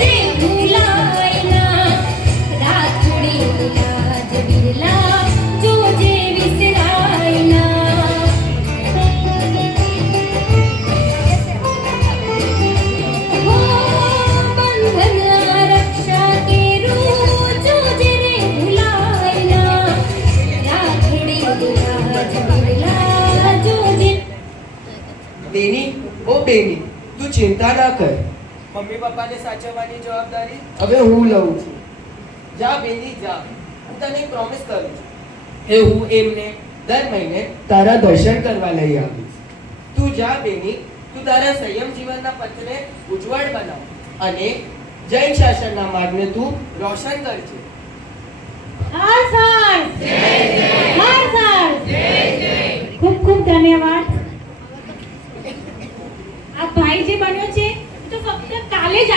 રે ભૂલાય ના રાખડી લાજ બિરલા જોજે વિસરાય ના હો બંધન રક્ષા કેરું જોજે રે ભૂલાય ના રાખડી લાજ બિરલા જોજે બેની ઓ બેની તું ચિંતા ના કર મમ્મી પપ્પાને સાચવવાની જવાબદારી હવે હું લઉં છું જા બેની જા હું તને પ્રોમિસ કરું છું કે હું એમને દર મહિને તારા દર્શન કરવા લઈ આવીશ તું જા બેની તું તારા સંયમ જીવનના પથને ઉજ્જવળ બનાવ અને જૈન શાસનના માર્ગને તું રોશન કરજે હર સર હર સર ખૂબ ખૂબ ધન્યવાદ આ ભાઈ જે બન્યો છે એ તો ફક્ત કાલે જ